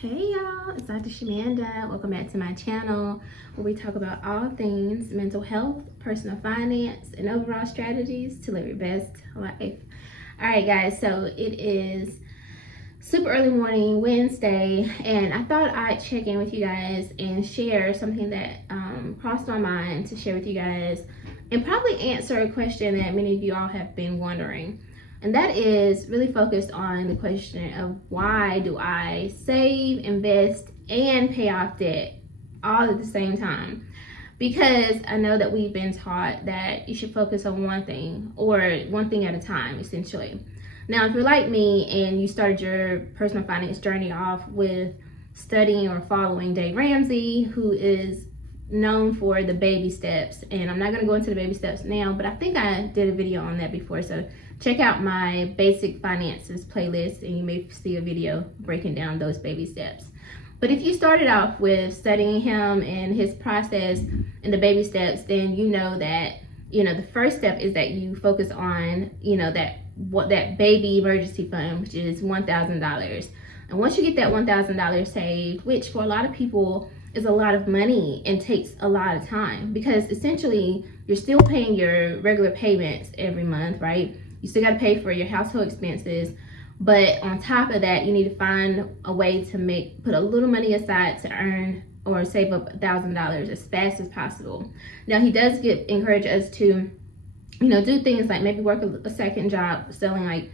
Hey y'all, it's Dr. Shamanda. Welcome back to my channel where we talk about all things mental health, personal finance, and overall strategies to live your best life. Alright guys, so it is super early morning, Wednesday, and I thought I'd check in with you guys and share something that crossed my mind to share with you guys and probably answer a question that many of you all have been wondering. And that is really focused on the question of why do I save, invest, and pay off debt all at the same time? Because I know that we've been taught that you should focus on one thing or one thing at a time, essentially. Now, if you're like me and you started your personal finance journey off with studying or following Dave Ramsey, who is known for the baby steps, and I'm not going to go into the baby steps now, but I think I did a video on that before, so check out my basic finances playlist and you may see a video breaking down those baby steps. But if you started off with studying him and his process and the baby steps, then you know that the first step is that you focus on that baby emergency fund, which is $1,000. And once you get that $1,000 saved, which for a lot of people is a lot of money and takes a lot of time, because essentially you're still paying your regular payments every month, right? You still got to pay for your household expenses, but on top of that, you need to find a way to put a little money aside to earn or save up $1,000 as fast as possible. Now, he does encourage us to, do things like maybe work a second job selling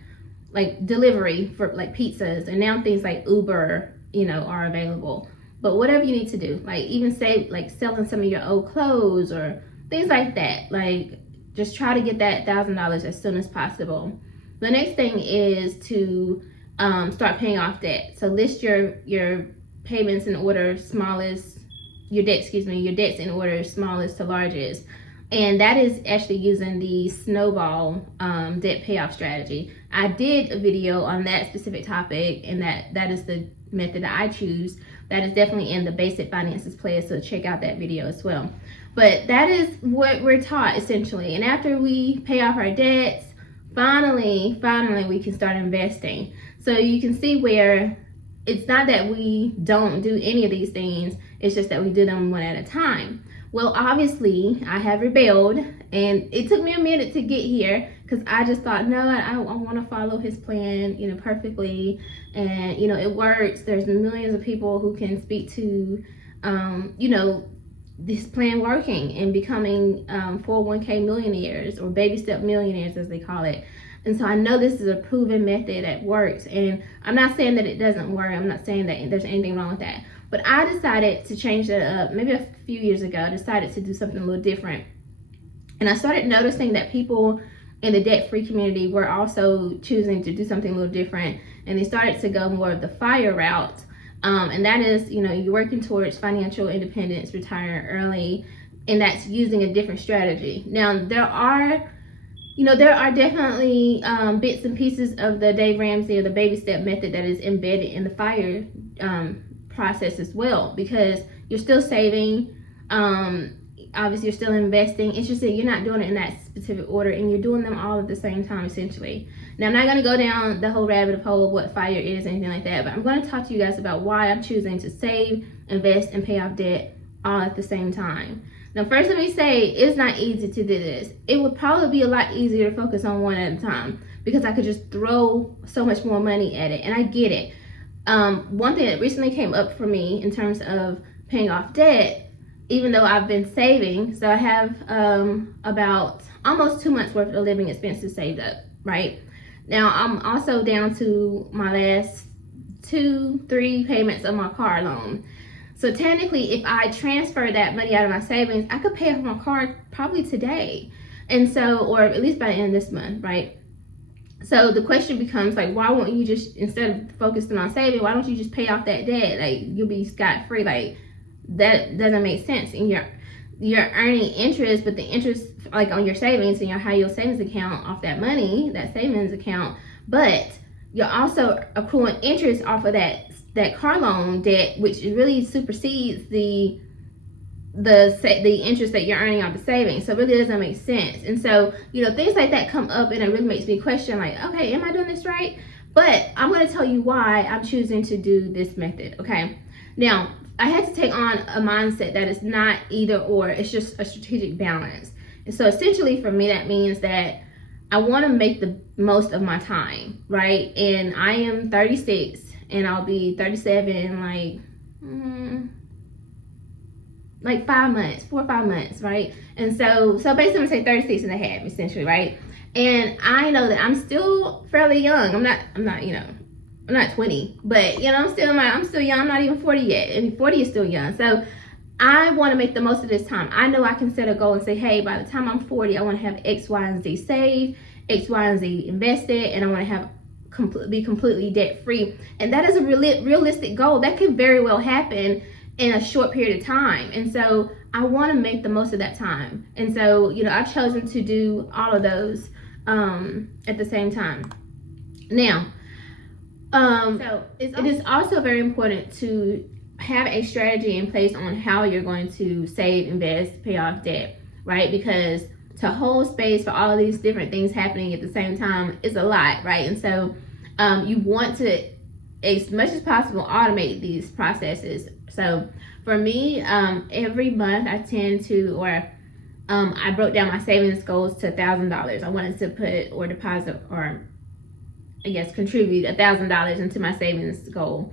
like delivery for like pizzas, and now things like Uber, are available. But whatever you need to do, like even say like selling some of your old clothes or things like that, like just try to get that $1,000 as soon as possible. The next thing is to start paying off debt. So list your payments in order, your debts in order smallest to largest. And that is actually using the snowball debt payoff strategy. I did a video on that specific topic, and that is the method that I choose. That is definitely in the basic finances playlist, so check out that video as well. But that is what we're taught essentially. And after we pay off our debts, finally we can start investing. So you can see where it's not that we don't do any of these things, it's just that we do them one at a time. Well, obviously I have rebelled, and it took me a minute to get here because I just thought, no, I want to follow his plan, perfectly, and it works. There's millions of people who can speak to, this plan working and becoming 401k millionaires, or baby step millionaires as they call it. And so I know this is a proven method that works, and I'm not saying that it doesn't work. I'm not saying that there's anything wrong with that. But I decided to change that up maybe a few years ago. I decided to do something a little different. And I started noticing that people in the debt-free community were also choosing to do something a little different. And they started to go more of the FIRE route. And that is, you're working towards financial independence, retiring early, and that's using a different strategy. Now, there are definitely bits and pieces of the Dave Ramsey or the baby step method that is embedded in the FIRE process as well, because you're still saving, obviously you're still investing. It's just that you're not doing it in that specific order, and you're doing them all at the same time essentially. Now, I'm not going to go down the whole rabbit hole of what FIRE is or anything like that, but I'm going to talk to you guys about why I'm choosing to save, invest, and pay off debt all at the same time. Now, first let me say, it's not easy to do this. It would probably be a lot easier to focus on one at a time, because I could just throw so much more money at it, and I get it. One thing that recently came up for me in terms of paying off debt, even though I've been saving, so I have about almost 2 months worth of living expenses saved up, right? Now, I'm also down to my last 2-3 payments of my car loan. So technically, if I transfer that money out of my savings, I could pay off my car probably today. And so, or at least by the end of this month, right? So the question becomes, like, why won't you just, instead of focusing on saving, why don't you just pay off that debt? Like, you'll be scot-free. Like, that doesn't make sense. And you're earning interest, but the interest, like, on your savings and your high yield savings account off that money, that savings account, but you're also accruing interest off of that car loan debt, which really supersedes the interest that you're earning off the savings. So it really doesn't make sense. And so, things like that come up, and it really makes me question, like, okay, am I doing this right? But I'm going to tell you why I'm choosing to do this method. Okay, now I had to take on a mindset that it's not either or, it's just a strategic balance. And so essentially for me, that means that I want to make the most of my time, right? And I am 36 and I'll be 37 in like 5 months, 4 or 5 months, right? And so basically I'm gonna say 36 and a half essentially, right? And I know that I'm still fairly young. I'm not, you know, I'm not 20, but you know, I'm still young. I'm not even 40 yet, and 40 is still young. So I want to make the most of this time. I know I can set a goal and say, hey, by the time I'm 40, I want to have X, Y, and Z saved, X, Y, and Z invested, and I want to have be completely debt free. And that is a realistic goal that could very well happen in a short period of time. And so I want to make the most of that time. And so, you know, I've chosen to do all of those at the same time. Now, so it is also very important to have a strategy in place on how you're going to save, invest, pay off debt, right? Because to hold space for all of these different things happening at the same time is a lot, right? And so you want to, as much as possible, automate these processes. So for me, every month I tend to, I broke down my savings goals to $1,000. I wanted to put or deposit or I guess contribute $1,000 into my savings goal.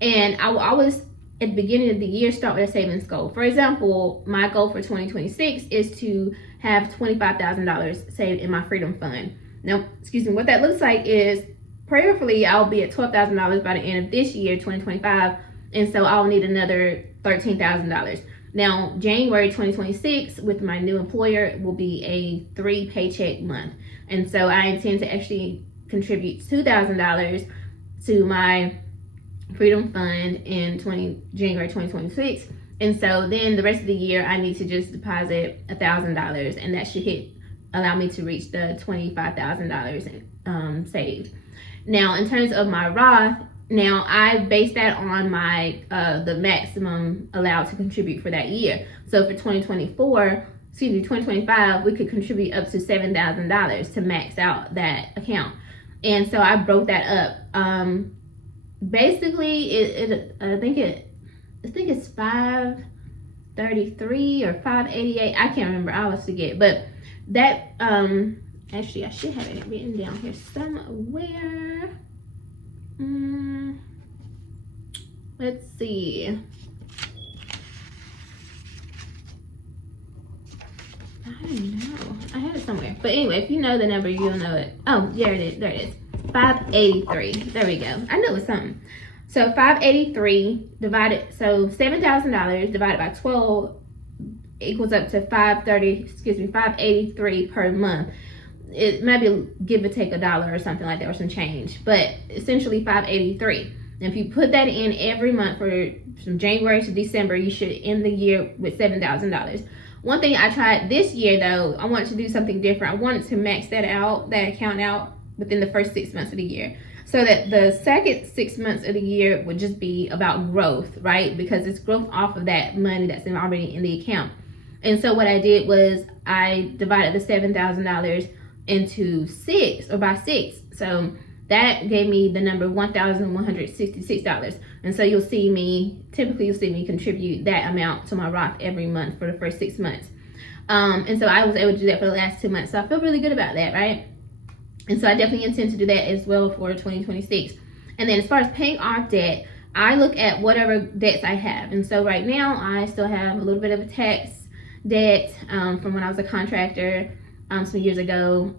And I will always, at the beginning of the year, start with a savings goal. For example, my goal for 2026 is to have $25,000 saved in my Freedom Fund. Now, excuse me, what that looks like is prayerfully I'll be at $12,000 by the end of this year, 2025, and so I'll need another $13,000. Now, January 2026 with my new employer will be a 3 paycheck month, and so I intend to actually contribute $2,000 to my Freedom Fund in January 2026, and so then the rest of the year I need to just deposit $1,000, and that should allow me to reach the $25,000 saved. Now, in terms of my Roth, now I base that on my the maximum allowed to contribute for that year. So for 2025, we could contribute up to $7,000 to max out that account. And so I broke that up. Basically, I think it's 533 or 588. I can't remember. I always forget. But that actually, I should have it written down here somewhere. Let's see. I don't know. I have it somewhere. But anyway, if you know the number, you'll know it. Oh, there it is. There it is. 583. There we go. I know it's something. So 583 divided, so $7,000 divided by 12 equals up to 583 per month. It might be give or take $1 or something like that, or some change, but essentially 583. And if you put that in every month from January to December, you should end the year with $7,000. One thing I tried this year though, I wanted to do something different. I wanted to max that account out within the first 6 months of the year, so that the second 6 months of the year would just be about growth, right? Because it's growth off of that money that's already in the account. And so what I did was I divided the $7,000 into by 6. So that gave me the number $1,166. And so typically you'll see me contribute that amount to my Roth every month for the first 6 months. And so I was able to do that for the last 2 months. So I feel really good about that, right? And so I definitely intend to do that as well for 2026. And then as far as paying off debt, I look at whatever debts I have. And so right now I still have a little bit of a tax debt from when I was a contractor some years ago.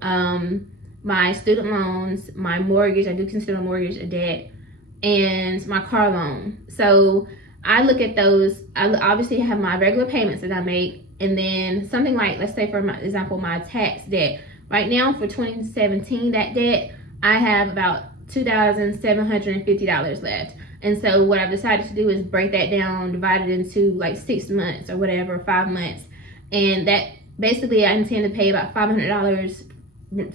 My student loans, my mortgage, I do consider a mortgage a debt, and my car loan. So I look at those. I obviously have my regular payments that I make, and then something like, let's say for example, my tax debt. Right now for 2017, that debt, I have about $2,750 left. And so what I've decided to do is break that down, divide it into like 6 months or whatever, 5 months. And that basically I intend to pay about $500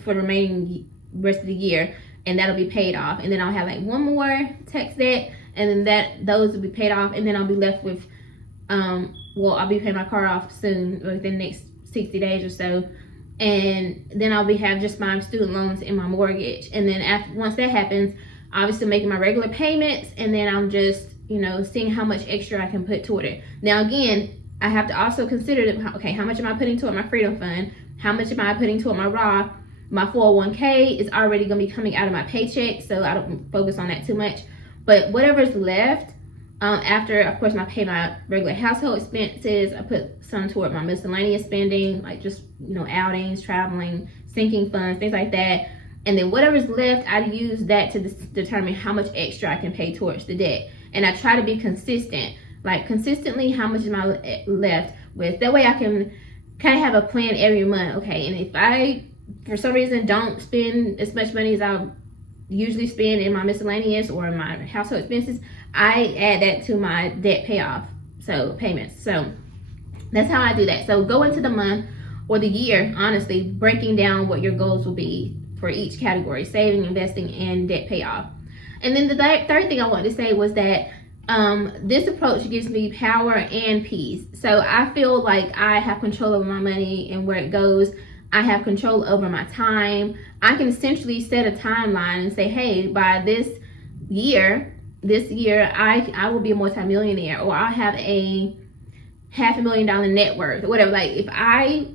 for the remaining rest of the year, and that'll be paid off. And then I'll have like one more tax debt, and then those will be paid off, and then I'll be left with I'll be paying my car off soon, within the next 60 days or so. and then I'll have just my student loans and my mortgage. And then once that happens, obviously making my regular payments, and then I'm just, you know, seeing how much extra I can put toward it. Now again, I have to also consider that, okay, how much am I putting toward my freedom fund? How much am I putting toward my Roth? My 401k is already going to be coming out of my paycheck, so I don't focus on that too much. But whatever's left, after, of course, I pay my regular household expenses, I put some toward my miscellaneous spending, like just, you know, outings, traveling, sinking funds, things like that. And then whatever's left, I use that to determine how much extra I can pay towards the debt. And I try to be consistent, like consistently how much am I left with. That way I can kind of have a plan every month. Okay, and if I, for some reason, don't spend as much money as I usually spend in my miscellaneous or in my household expenses, I add that to my debt payoff, so payments. So that's how I do that. So go into the month or the year, honestly, breaking down what your goals will be for each category: saving, investing, and debt payoff. And then the third thing I wanted to say was that this approach gives me power and peace. So I feel like I have control over my money and where it goes. I have control over my time. I can essentially set a timeline and say, hey, by this year, I will be a multimillionaire, or I'll have a $500,000 net worth, or whatever. Like if I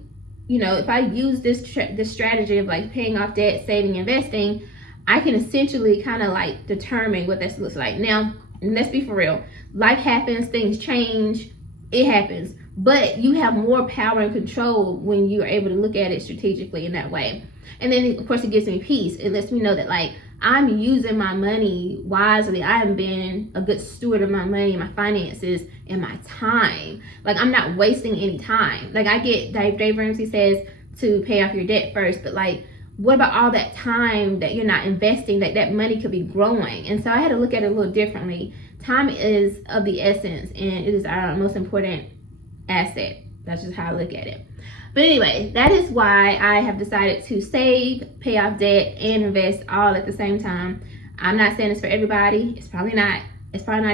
use this strategy of like paying off debt, saving, investing, I can essentially kind of like determine what this looks like. Now, let's be for real. Life happens, things change, it happens. But you have more power and control when you're able to look at it strategically in that way. And then, of course, it gives me peace. It lets me know that, like, I'm using my money wisely. I have been a good steward of my money, my finances, and my time. Like, I'm not wasting any time. Like, I get Dave Ramsey says to pay off your debt first, but, like, what about all that time that you're not investing, that money could be growing? And so I had to look at it a little differently. Time is of the essence, and it is our most important asset. That's just how I look at it. But anyway, that is why I have decided to save, pay off debt, and invest all at the same time. I'm not saying it's for everybody. It's probably not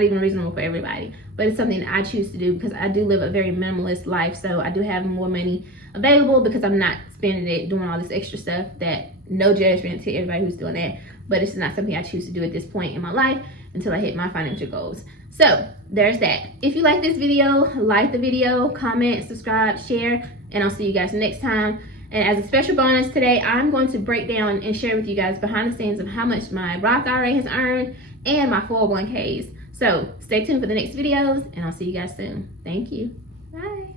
even reasonable for everybody, but it's something I choose to do because I do live a very minimalist life. So I do have more money available because I'm not spending it doing all this extra stuff. That, no judgment to everybody who's doing that, but it's not something I choose to do at this point in my life until I hit my financial goals. So there's that. If you like this video, like the video, comment, subscribe, share, and I'll see you guys next time. And as a special bonus today, I'm going to break down and share with you guys behind the scenes of how much my Roth IRA has earned and my 401ks. So stay tuned for the next videos, and I'll see you guys soon. Thank you. Bye.